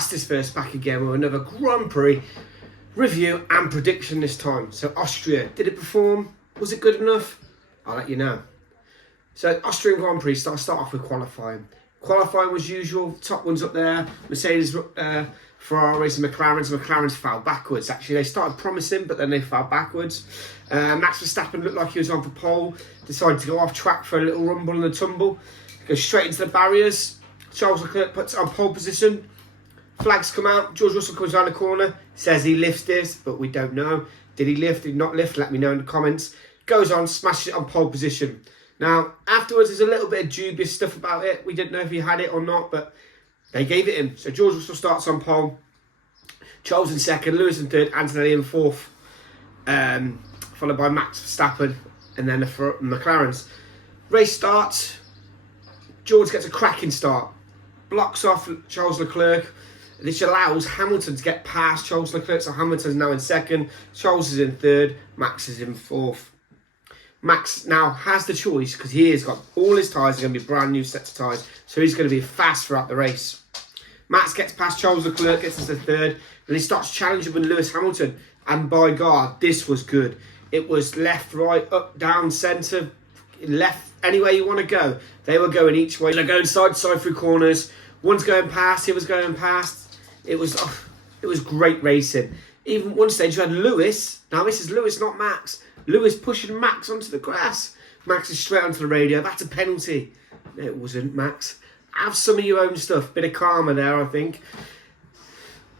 Fastest First back again with another Grand Prix review and prediction this time. So Austria, did it perform? Was it good enough? I'll let you know. So Austrian Grand Prix, start off with qualifying. Qualifying was usual, top ones up there. Mercedes, Ferraris and McLarens. McLarens fell backwards. Actually, they started promising, but then they fell backwards. Max Verstappen looked like he was on for pole. Decided to go off track for a little rumble and a tumble. Goes straight into the barriers. Charles Leclerc puts it on pole position. Flags come out. George Russell comes around the corner. Says he lifts this, but we don't know. Did he lift? Did he not lift? Let me know in the comments. Goes on, smashes it on pole position. Now, afterwards, there's a little bit of dubious stuff about it. We didn't know if he had it or not, but they gave it him. So George Russell starts on pole. Charles in second, Lewis in third, Antonelli in fourth. Followed by Max Verstappen and then the McLarens. Race starts. George gets a cracking start. Blocks off Charles Leclerc. This allows Hamilton to get past Charles Leclerc. So Hamilton's now in second. Charles is in third. Max is in fourth. Max now has the choice because he has got all his tyres are going to be brand new sets of tyres. So he's going to be fast throughout the race. Max gets past Charles Leclerc, gets into third. And he starts challenging with Lewis Hamilton. And by God, this was good. It was left, right, up, down, centre, left, anywhere you want to go. They were going each way. They're going side to side through corners. One's going past, the other's going past. It was great racing. Even one stage you had Lewis. Now this is Lewis, not Max. Lewis pushing Max onto the grass. Max is straight onto the radio. That's a penalty. No, it wasn't, Max. Have some of your own stuff. Bit of karma there, I think.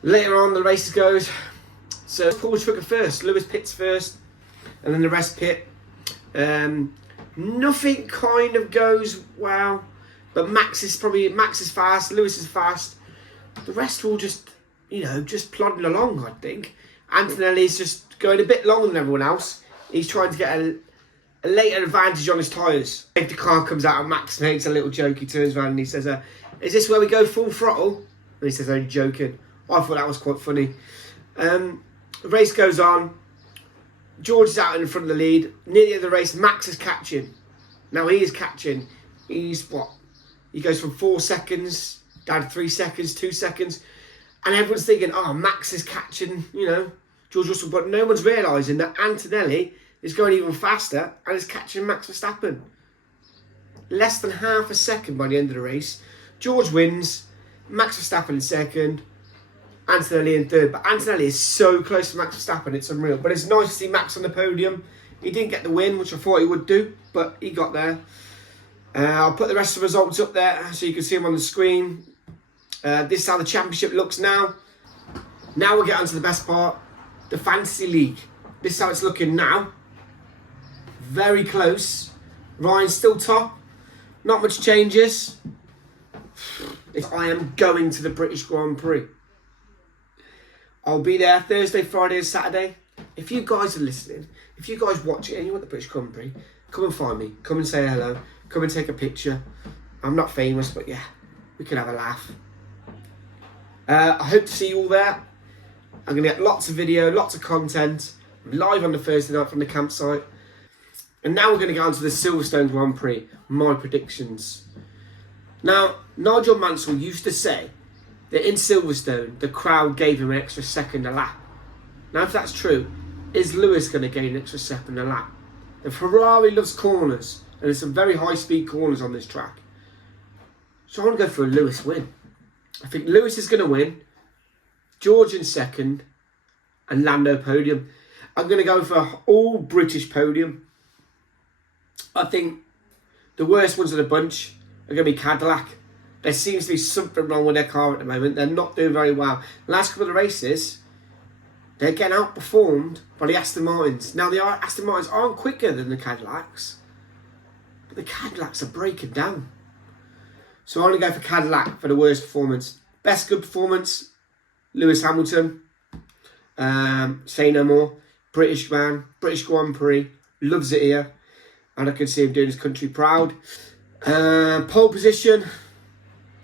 Later on, the race goes. So Paul Schwicker first. Lewis pits first. And then the rest pit. Nothing kind of goes well. But Max is fast. Lewis is fast. The rest are all just plodding along, I think. Antonelli's just going a bit longer than everyone else. He's trying to get a later advantage on his tyres. The car comes out and Max makes a little joke. He turns around and he says, is this where we go full throttle? And he says, only joking. I thought that was quite funny. The race goes on. George is out in front of the lead. Near the end of the race, Max is catching. Now he is catching. He's what? He goes from 4 seconds down to 3 seconds, 2 seconds. And everyone's thinking, oh, Max is catching, George Russell. But no one's realising that Antonelli is going even faster and is catching Max Verstappen. Less than half a second by the end of the race. George wins. Max Verstappen in second. Antonelli in third. But Antonelli is so close to Max Verstappen, it's unreal. But it's nice to see Max on the podium. He didn't get the win, which I thought he would do, but he got there. I'll put the rest of the results up there so you can see them on the screen. This is how the championship looks now. Now we'll get on to the best part. The Fantasy League. This is how it's looking now. Very close. Ryan's still top. Not much changes. I am going to the British Grand Prix. I'll be there Thursday, Friday and Saturday. If you guys are listening, if you guys watch it and you want the British Grand Prix, come and find me. Come and say hello. Come and take a picture. I'm not famous, but yeah, we can have a laugh. I hope to see you all there. I'm going to get lots of video, lots of content, live on the Thursday night from the campsite. And now we're going to get on to the Silverstone Grand Prix, my predictions. Now, Nigel Mansell used to say that in Silverstone, the crowd gave him an extra second a lap. Now, if that's true, is Lewis going to gain an extra second a lap? The Ferrari loves corners, and there's some very high-speed corners on this track. So I want to go for a Lewis win. I think Lewis is going to win. George in second. And Lando podium. I'm going to go for an all-British podium. I think the worst ones of the bunch are going to be Cadillac. There seems to be something wrong with their car at the moment. They're not doing very well. The last couple of races, they're getting outperformed by the Aston Martins. Now, the Aston Martins aren't quicker than the Cadillacs. But the Cadillacs are breaking down. So I'm going to go for Cadillac for the worst performance. Best good performance, Lewis Hamilton. Say no more. British man, British Grand Prix. Loves it here. And I can see him doing his country proud. Pole position,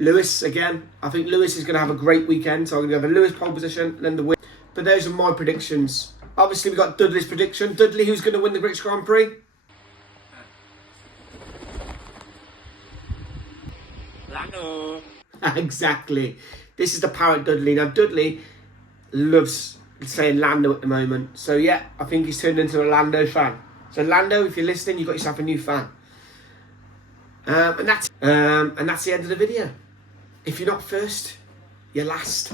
Lewis again. I think Lewis is going to have a great weekend. So I'm going to go for Lewis pole position and then the win. But those are my predictions. Obviously, we've got Dudley's prediction. Dudley, who's going to win the British Grand Prix? Lando. Exactly. This is the Parrot Dudley. Now, Dudley loves saying Lando at the moment. So, yeah, I think he's turned into a Lando fan. So, Lando, if you're listening, you've got yourself a new fan. And that's the end of the video. If you're not first, you're last.